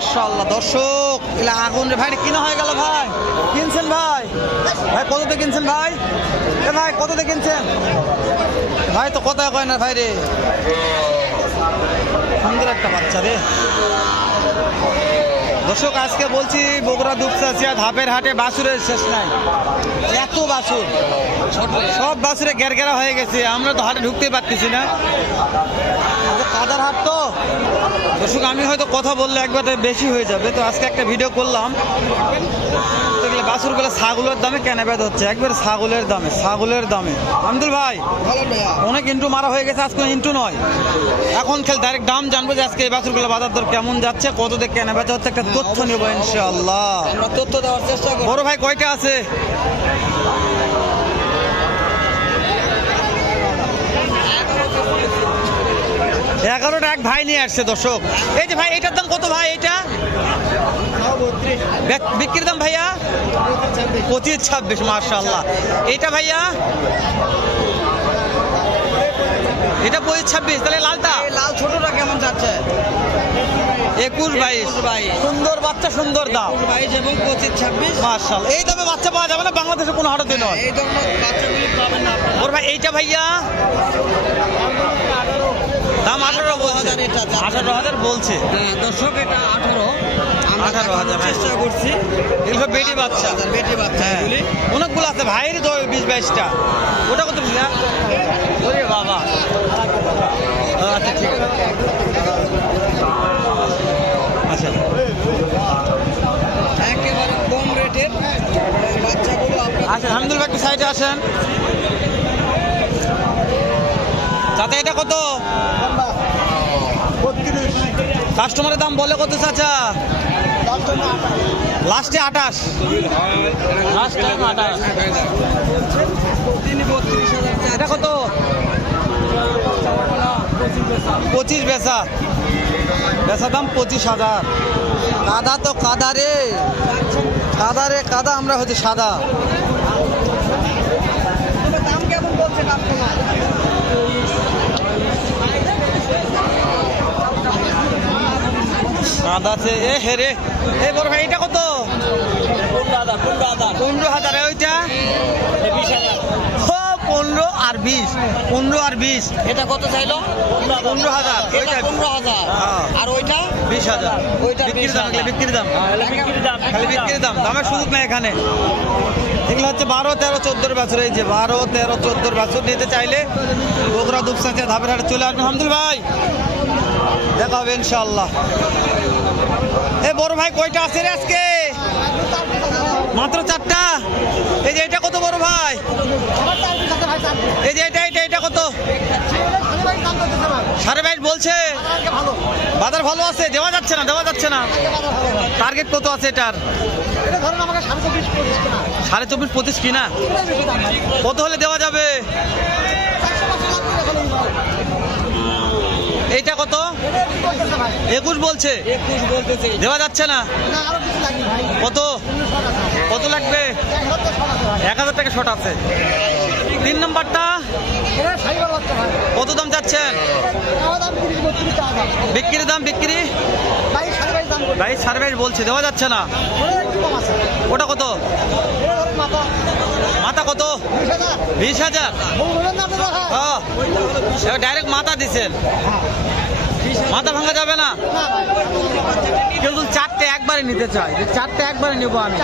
মাশাআল্লাহ, দর্শক, এলা আগুন রে ভাই, কিনা হয়ে গেল ভাই। কিনছেন ভাই? ভাই, কততে কিনছেন ভাই? এ ভাই, কততে কিনছেন? ভাই তো কথা কয় না ভাই রে। সুন্দর একটা বাচ্চা রে। দর্শক, আজকে বলছি, বগুড়া দুপচাচিয়া ধাপের হাটে বাসুরের শেষ নাই। এত বাসুর সব বাসুরে গেরগেরা হয়ে গেছে, আমরা তো হাটে ঢুকতেই পারতেছি না আমাদের কাদার হাট তো দর্শক আমি হয়তো কথা বললে একবার বেশি হয়ে যাবে। তো আজকে একটা ভিডিও করলাম। দেখলে বাসুরগুলো ছাগলের দামে কেনা বেদ হচ্ছে। একবার ছাগলের দামে ছাগলের দামে। আমদুল ভাই অনেক ইন্টু মারা হয়ে গেছে আজকে ইন্টু নয়। এখন খেল ডাইরেক্ট দাম জানব যে আজকে এই বাছুরগুলো বাজার দর কেমন যাচ্ছে কত দিয়ে কেনা বেচা হচ্ছে একটা তথ্য নেব ইনশাআল্লাহ। আমরা তথ্য দেওয়ার চেষ্টা করব। বড় ভাই কয়টা আছে? এগারোটা এক ভাই নিয়ে আসছে দর্শক। এই যে ভাই এটার দাম কত ভাই এটা? বিক্রির দাম ভাইয়া? পঁচিশ ছাব্বিশ মার্শাল্লাহ এটা ভাইয়া? এটা পঁচিশ ছাব্বিশ তাহলে লালটা? লাল ছোটটা কেমন যাচ্ছে? একুশ বাইশ। সুন্দর বাচ্চা সুন্দর দাম। বাইশ এবং পঁচিশ ছাব্বিশ। মার্শাল এই দামে বাচ্চা পাওয়া যাবে না? বাংলাদেশে কোনো হাটতে নয়। এই ধরনের বাচ্চাগুলি পাবেন না ওর ভাই এইটা ভাইয়া? দাম আঠারো বলছে। হাজার। আঠারো হাজার বলছে। হ্যাঁ দর্শক এটা আঠারো। আমরা 18,000, হ্যাঁ। চেষ্টা করছি। এগুলো বেটি বাচ্চা। হাজার বেটি বাচ্চা হ্যাঁ। অনেকগুলো আছে ভাইয়ের বিশ বাইশটা। ওটা কত নিলা ওরে বাবা। আচ্ছা ঠিক আছে। আচ্ছা। একেবারে কম রেটের বাচ্চাগুলো আচ্ছা সাইডে আসেন। চাচা, এটা কত? কাস্টমারের দাম বলে কত চাচা? লাস্টে আঠাশ। এটা কত? পঁচিশ বেচা। বেচা দাম পঁচিশ হাজার। কাদা তো কাদা রে। কাদা রে, কাদা আমরা হচ্ছে সাদা। দাম কেমন বলছেন আছে। এ হে রে। এ বড় ভাই এটা কত? পনেরো হাজার ওইটা? বিশ হাজার। পনেরো আর বিশ। পনেরো আর বিশ। এটা কত চাইলো? পনেরো হাজার। ওইটা পনেরো হাজার। হ্যাঁ। আর ওইটা? বিশ হাজার। ওইটা বিক্রির 20 দাম বিক্রির দাম। খালি বিক্রির দাম। দামের সুযোগ নেই এখানে। এগুলো হচ্ছে বারো তেরো চোদ্দোর বছর। এই যে বারো তেরো চোদ্দোর বছর নিতে চাইলে বগুড়া দুপসাঁচে ধাপের হাটে চলে আসবেন হামদুল ভাই দেখা হবে ইনশাল্লাহ ভাই, কয়টা আছে আজকে? মাত্র চারটা? এই যে এটা কত বড় ভাই? এই যে এটা এটা এটা কত? সাড়ে বাইশ বলছে। বাজার ভালো আছে, দেওয়া যাচ্ছে না, দেওয়া যাচ্ছে না। টার্গেট কত আছে এটার? সাড়ে চব্বিশ পঁচিশ কিনা? কত হলে দেওয়া যাবে? এইটা কত? একুশ বলছে। দেওয়া যাচ্ছে না। কত? কত লাগবে? এক হাজার টাকা শর্ট আছে। তিন নম্বরটা? কত দাম যাচ্ছেন বিক্রির দাম বিক্রি? বাইশ সাড়ে বাইশ বলছে। দেওয়া যাচ্ছে না। ওটা কত? মাথা কত? বিশ হাজার। হ্যাঁ। ডাইরেক্ট মাথা দিছেন। মাথা ভাঙা যাবে না? যদি চারটে একবারে নিতে চাই চারটে একবারে নেব আমি।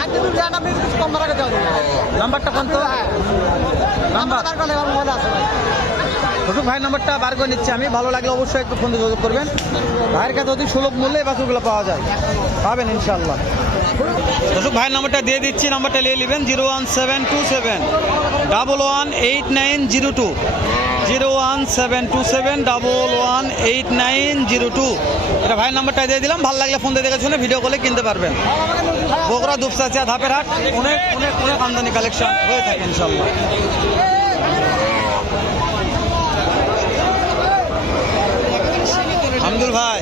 নাম্বারটা কোন তো? ভাই নাম্বারটা বার করে নিচ্ছি আমি। ভালো লাগলে অবশ্যই একটু ফোন যোগাযোগ করবেন। ভাইয়ের কাছে অতি সুলভ মূল্যে এই বাছুরগুলো পাওয়া যায়। পাবেন ইনশাল্লাহ দর্শক, ভাইয়ের নাম্বারটা দিয়ে দিচ্ছি, নাম্বারটা নিয়ে নেবেন, zero one seven two seven, double one eight nine zero two. Zero one seven two seven, double one eight nine zero two. এটা ভাইয়ের নাম্বারটা দিয়ে দিলাম, ভালো লাগলে ফোন দিয়ে দেখে শুনে ভিডিও কলে কিনতে পারবেন। বগুড়া দুপসাচিয়া ধাপের হাট অনেক অনেক অনেক আমদানি কালেকশন হয়ে থাকে ইনশাল্লাহ আব্দুল ভাই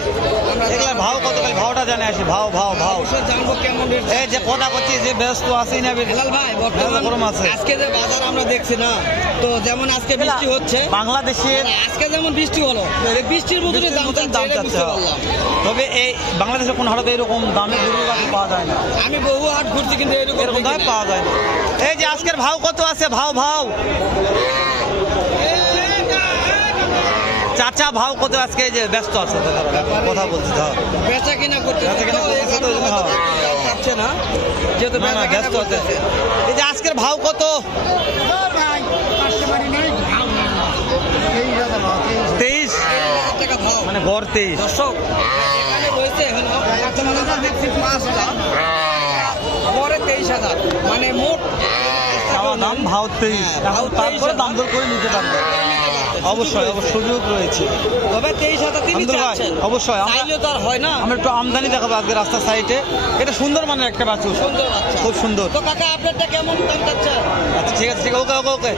এগুলা ভাও কত খালি ভাওটা জানে আসি ভাও ভাও ভাও। জানব কেমন এই যে কথা করছি যে ব্যস্ত আছি না বে- হেলাল ভাই বর্তমান গরম আছে। আজকে যে বাজার আমরা দেখছি না তো যেমন আজকে বৃষ্টি হচ্ছে বাংলাদেশের আজকে যেমন বৃষ্টি হলো এই বৃষ্টির মধ্যে দাম দাম পারলাম। তবে এই বাংলাদেশের কোন হাটে এরকম দামে গরু পাওয়া যায় না। আমি বহু হাট ঘুরছি কিন্তু এরকম এরকম দামে পাওয়া যায় না। এই যে আজকের ভাও কত আছে? ভাও ভাও। চাচা ভাও কত আজকে যে ব্যস্ত আছে? কথা বলছি। বেচা কিনা করতে না। যেহেতু ব্যস্ত আছে। এই যে আজকের ভাও কত? তেইশ। ভাও। মানে গড় তেইশ। দর্শক রয়েছে পরে তেইশ হাজার। মানে মোট দাম ভাও তেইশ। হ্যাঁ, ভাও তারপরে 23 দাম দর করে নিতে পারবে। অবশ্যই অবশ্যই। সুযোগ রয়েছে। তবে তেইশ হাজার তিনি আন্দুল চাচ্ছেন। অবশ্যই, চাইলেও তো আর হয় না। আমরা একটু আমদানি দেখাবো আজকে রাস্তার সাইডে। এটা সুন্দর মানের একটা বাছুর। সুন্দর বাচ্চা। খুব সুন্দর। তো কাকা আপনারটা কেমন দাম চাচ্ছেন? আচ্ছা ঠিক আছে ঠিক আছে। ওকে ওকে ওকে।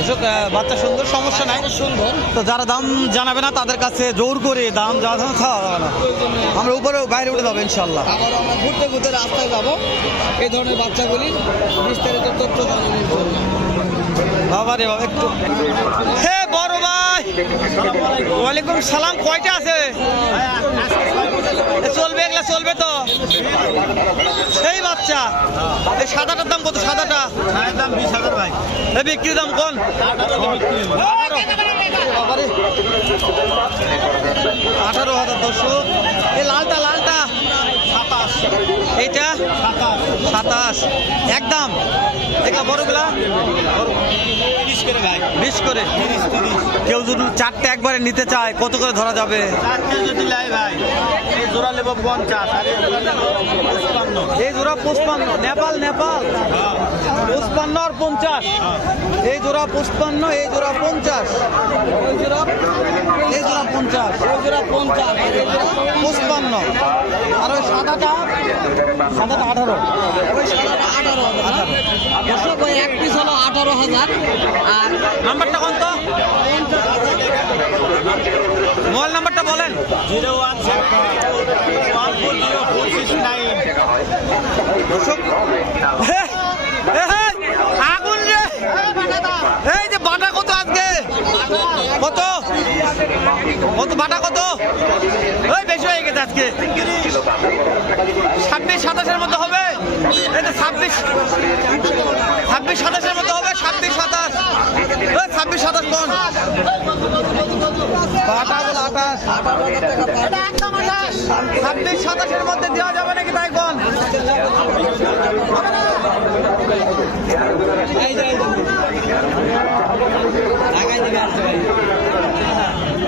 এসব বাচ্চা সুন্দর সমস্যা নাই। সুন্দর। তো যারা দাম জানাবে না তাদের কাছে জোর করে দাম যা দাম খাওয়া যাবে না। আমরা উপরে বাইরে উঠে যাব ইনশাল্লাহ আবার আমরা ঘুরতে ঘুরতে রাস্তায় যাব। এই ধরনের বাচ্চাগুলি বিস্তারিত তথ্য জানানোর জন্য। বাবা রে বাবা একটু বড় ভাই। ওয়ালাইকুম সালাম, কয়টা আছে? চলবে, এগুলা চলবে তো। সেই বাচ্চা। এই সাদাটার দাম কত? সাদাটা? বিশ হাজার ভাই এ বিক্রির দাম কোন? আঠারো হাজার দর্শক এই লালটা লালটা। এইটা? সাতাশ। একদম এগুলা বড়গুলা তিরিশ করে ভাই। বিশ করে? কেউ যদি চারটে একবারে নিতে চায় কত করে ধরা যাবে? যদি ভাই এই জোড়া নেব পঞ্চাশ আর এই জোড়া এই পুষ্পান্ন নেপাল নেপাল। পুষ্পান্ন আর পঞ্চাশ। এই জোড়া পুষ্পান্ন এই জোড়া পঞ্চাশ। এই জোড়া পঞ্চাশ। ওই জোড়া পঞ্চাশ এই পুষ্পান্ন আর ওই সাদাটা? সাদাটা আঠারো। ওই সাদাটা আঠারো? দর্শক ওই এক পিস হলো আঠারো হাজার। আর নাম্বারটা কোন তো? মোবাইল নাম্বারটা বলেন। Zero one one four zero four six nine. দর্শক আগুন রে! এই যে বাটা কত আজকে? কত? কত বাটা কত? ওই বেশি হয়ে গেছে আজকে। ছাব্বিশ সাতাশের মধ্যে হবে। এই তো ছাব্বিশ ছাব্বিশ সাতাশের মধ্যে হবে, ছাব্বিশ সাতাশ। ছাব্বিশ সাতাশ কোন ছাব্বিশ সাতাশের মধ্যে দেওয়া যাবে নাকি তাই কোন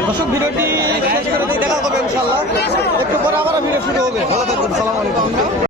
দর্শক, ভিডিওটি শেষ করে দেখা হবে ইনশাল্লাহ। একটু পরে আবার ভিডিও শুরু হবে। ভালো থাকবেন সালাম